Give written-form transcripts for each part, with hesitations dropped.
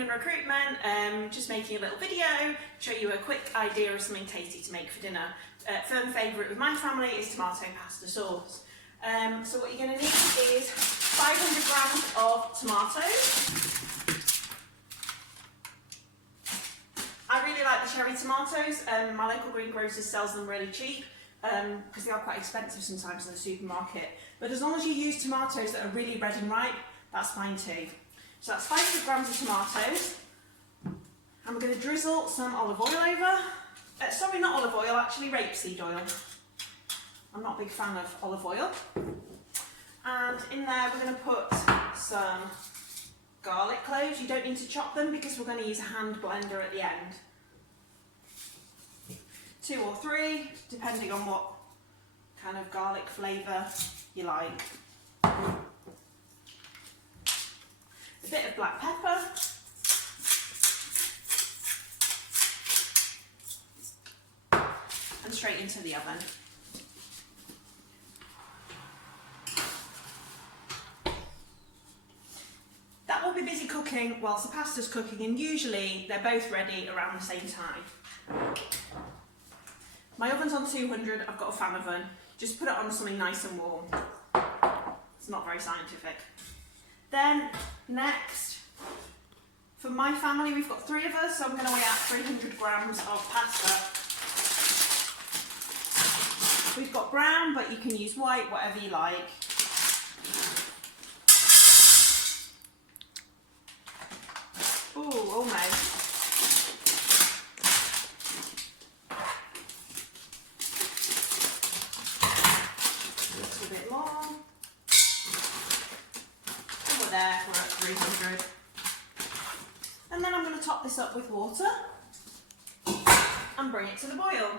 and recruitment, just making a little video, show you a quick idea of something tasty to make for dinner. Firm favourite with my family is tomato pasta sauce. So what you're going to need is 500 grams of tomatoes. I really like the cherry tomatoes. My local greengrocer sells them really cheap because they are quite expensive sometimes in the supermarket. But as long as you use tomatoes that are really red and ripe, that's fine too. So that's 500 grams of tomatoes. And we're going to drizzle some olive oil over. Sorry, not olive oil, actually rapeseed oil. I'm not a big fan of olive oil. And in there we're going to put some garlic cloves. You don't need to chop them because we're going to use a hand blender at the end. 2 or 3, depending on what kind of garlic flavour you like. A bit of black pepper. And straight into the oven. That will be busy cooking whilst the pasta's cooking, and usually they're both ready around the same time. My oven's on 200, I've got a fan oven. Just put it on something nice and warm. It's not very scientific. Then, next, for my family, we've got 3 of us, so I'm going to weigh out 300 grams of pasta. We've got brown, but you can use white, whatever you like. Ooh, almost. A little bit more. And we're there, we're at 300. And then I'm going to top this up with water and bring it to the boil.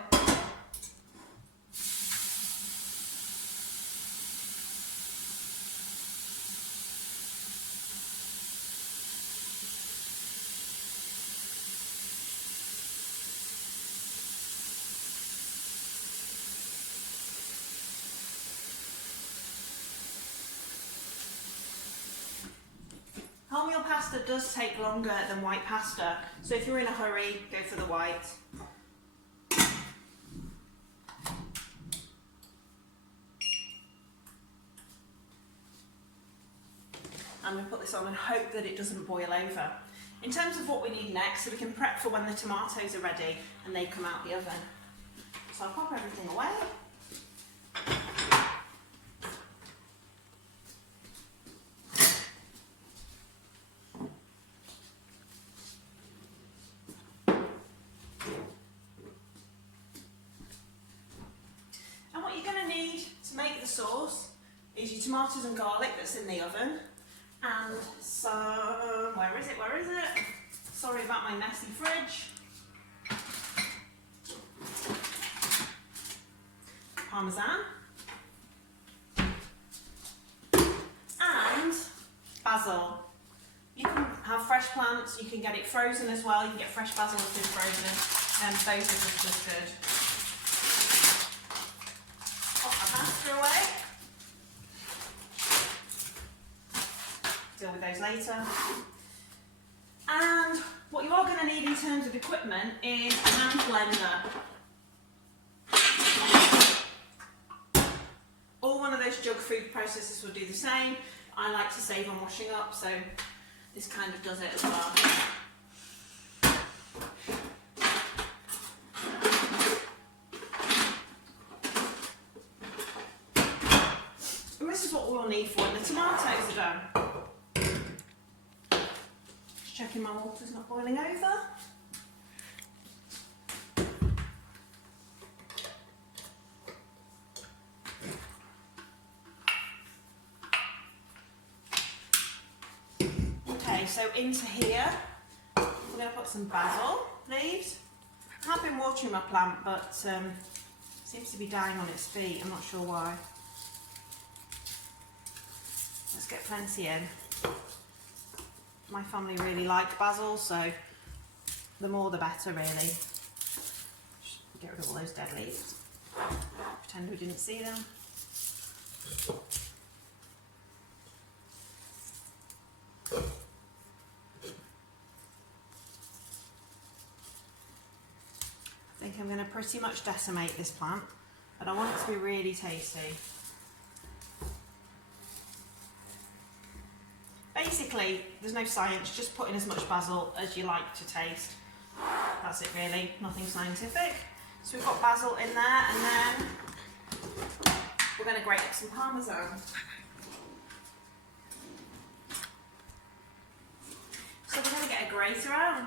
Wholemeal pasta does take longer than white pasta, so if you're in a hurry, go for the white. I'm going to put this on and hope that it doesn't boil over. In terms of what we need next, so we can prep for when the tomatoes are ready and they come out the oven. So I'll pop everything away. Sauce is your tomatoes and garlic that's in the oven, and some, where is it, sorry about my messy fridge, parmesan, and basil. You can have fresh plants, you can get it frozen as well, you can get fresh basil that's been frozen, and those are just as good. Away. Deal with those later. And what you are going to need in terms of equipment is a hand blender. Or one of those jug food processors will do the same. I like to save on washing up, so this kind of does it as well. This is what we'll need for when the tomatoes are done. Just checking my water's not boiling over. Okay, so into here, we're going to put some basil leaves. I have been watering my plant, but seems to be dying on its feet. I'm not sure why. Let's get plenty in. My family really like basil, so the more the better really. Just get rid of all those dead leaves. Pretend we didn't see them. think I'm going to pretty much decimate this plant, but I want it to be really tasty. Basically, there's no science, just put in as much basil as you like to taste. That's it really, nothing scientific. So we've got basil in there, and then we're going to grate up some parmesan. So we're going to get a grater out.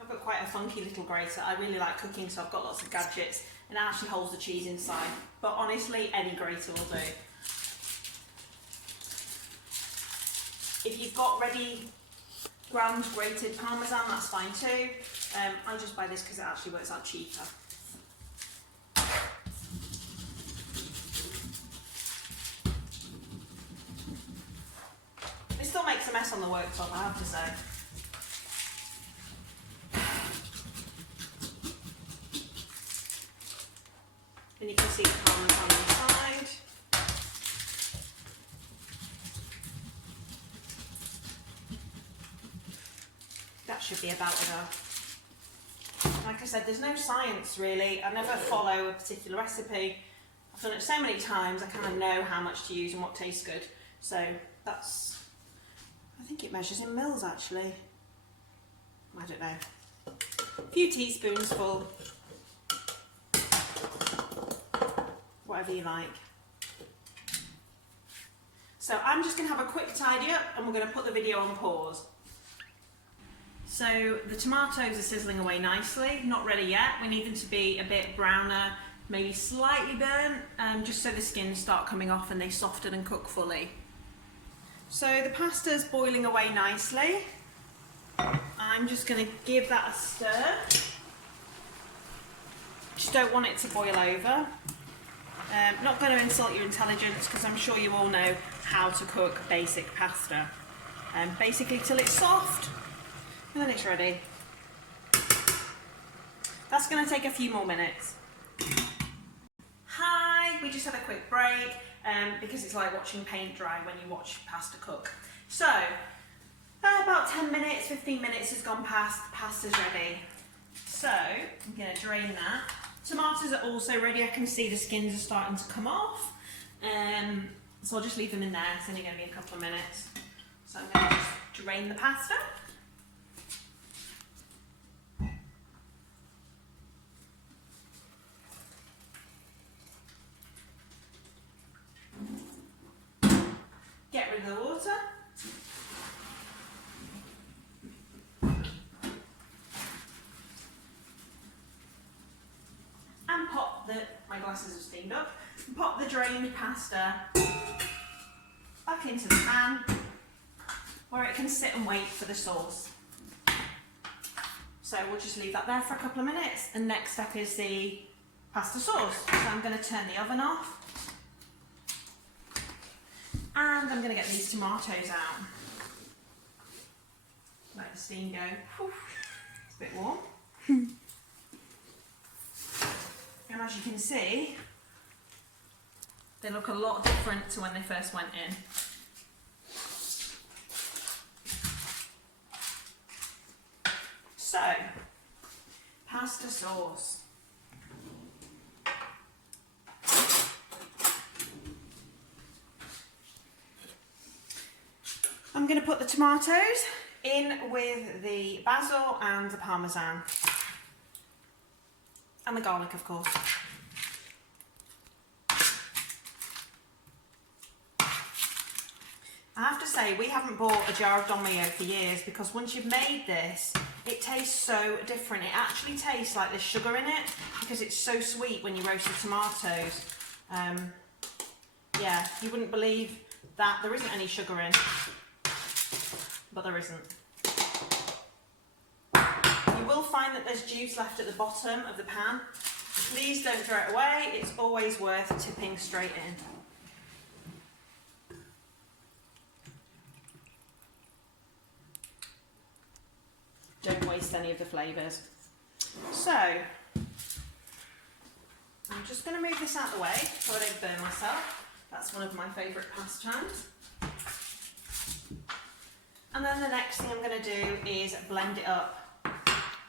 I've got quite a funky little grater. I really like cooking, so I've got lots of gadgets, and it actually holds the cheese inside. But honestly, any grater will do. If you've got ready ground grated parmesan, that's fine too. I just buy this because it actually works out cheaper. It still makes a mess on the worktop, I have to say. Then you can see the parmesan inside. That should be about enough. Like I said, there's no science really. I never follow a particular recipe. I've done it so many times, I kind of know how much to use and what tastes good. So that's, I think it measures in mils actually. I don't know. A few teaspoons full. Whatever you like. So I'm just going to have a quick tidy up and we're going to put the video on pause. So the tomatoes are sizzling away nicely, not ready yet. We need them to be a bit browner, maybe slightly burnt, just so the skins start coming off and they soften and cook fully. So the pasta's boiling away nicely. I'm just going to give that a stir. Just don't want it to boil over. Not going to insult your intelligence because I'm sure you all know how to cook basic pasta. Basically till it's soft. And then it's ready. That's going to take a few more minutes. Hi, we just had a quick break because it's like watching paint dry when you watch pasta cook. So, about 10 minutes, 15 minutes has gone past, the pasta's ready. So, I'm going to drain that. Tomatoes are also ready, I can see the skins are starting to come off. So I'll just leave them in there, it's only going to be a couple of minutes. So I'm going to just drain the pasta. Get rid of the water. And pop my glasses have steamed up, and pop the drained pasta back into the pan where it can sit and wait for the sauce. So we'll just leave that there for a couple of minutes, and next step is the pasta sauce. So I'm going to turn the oven off. And I'm going to get these tomatoes out. Let the steam go. Whew. It's a bit warm. And as you can see, they look a lot different to when they first went in. So, pasta sauce. I'm going to put the tomatoes in with the basil and the parmesan. And the garlic, of course. I have to say, we haven't bought a jar of Don Mio for years because once you've made this, it tastes so different. It actually tastes like there's sugar in it because it's so sweet when you roast the tomatoes. Yeah, you wouldn't believe that there isn't any sugar in, but there isn't. You will find that there's juice left at the bottom of the pan. Please don't throw it away. It's always worth tipping straight in. Don't waste any of the flavours. So, I'm just going to move this out of the way so I don't burn myself. That's one of my favourite pastimes. And then the next thing I'm going to do is blend it up.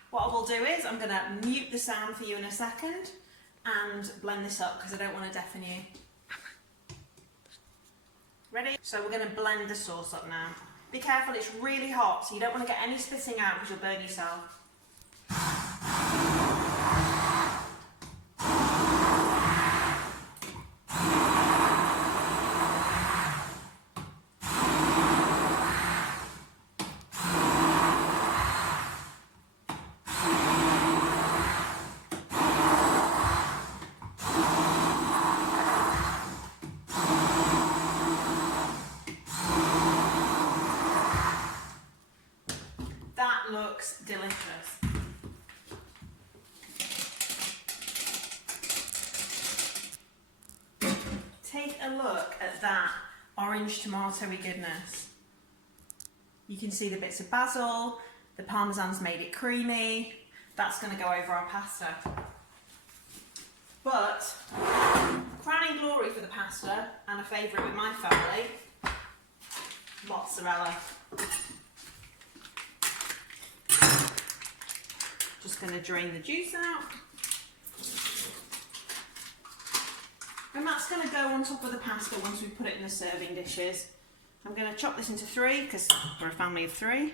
What I will do is I'm going to mute the sound for you in a second and blend this up because I don't want to deafen you. Ready? So we're going to blend the sauce up now. Be careful, it's really hot, so you don't want to get any spitting out because you'll burn yourself. That looks delicious. Take a look at that orange tomatoey goodness. You can see the bits of basil, the parmesan's made it creamy. That's going to go over our pasta. But crowning glory for the pasta, and a favourite with my family, mozzarella. Just going to drain the juice out. And that's going to go on top of the pasta once we put it in the serving dishes. I'm going to chop this into 3 because we're a family of 3.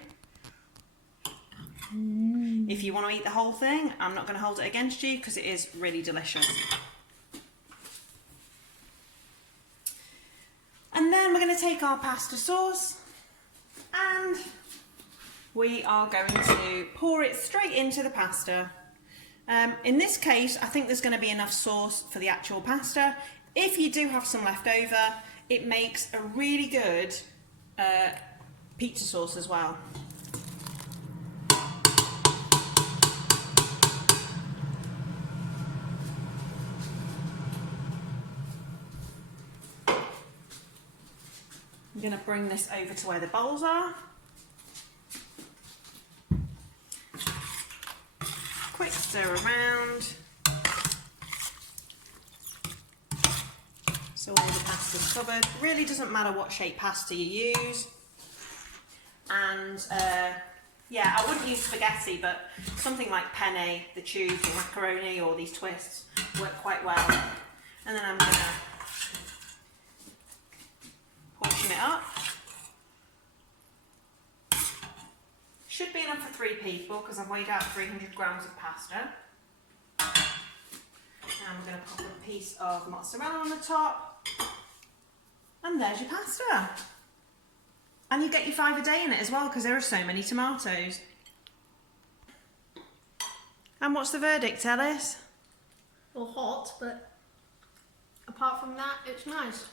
If you want to eat the whole thing, I'm not going to hold it against you because it is really delicious. And then we're going to take our pasta sauce and we are going to pour it straight into the pasta. In this case, I think there's going to be enough sauce for the actual pasta. If you do have some left over, it makes a really good pizza sauce as well. I'm going to bring this over to where the bowls are. Quick stir around. So all the pasta's covered. Really doesn't matter what shape pasta you use. And yeah, I wouldn't use spaghetti, but something like penne, the tubes, or macaroni, or these twists work quite well. And then I'm going to portion it up. Should be enough for 3 people because I've weighed out 300 grams of pasta. And we're going to pop a piece of mozzarella on the top. And there's your pasta. And you get your 5 a day in it as well because there are so many tomatoes. And what's the verdict, Ellis? Well, hot, but apart from that, it's nice.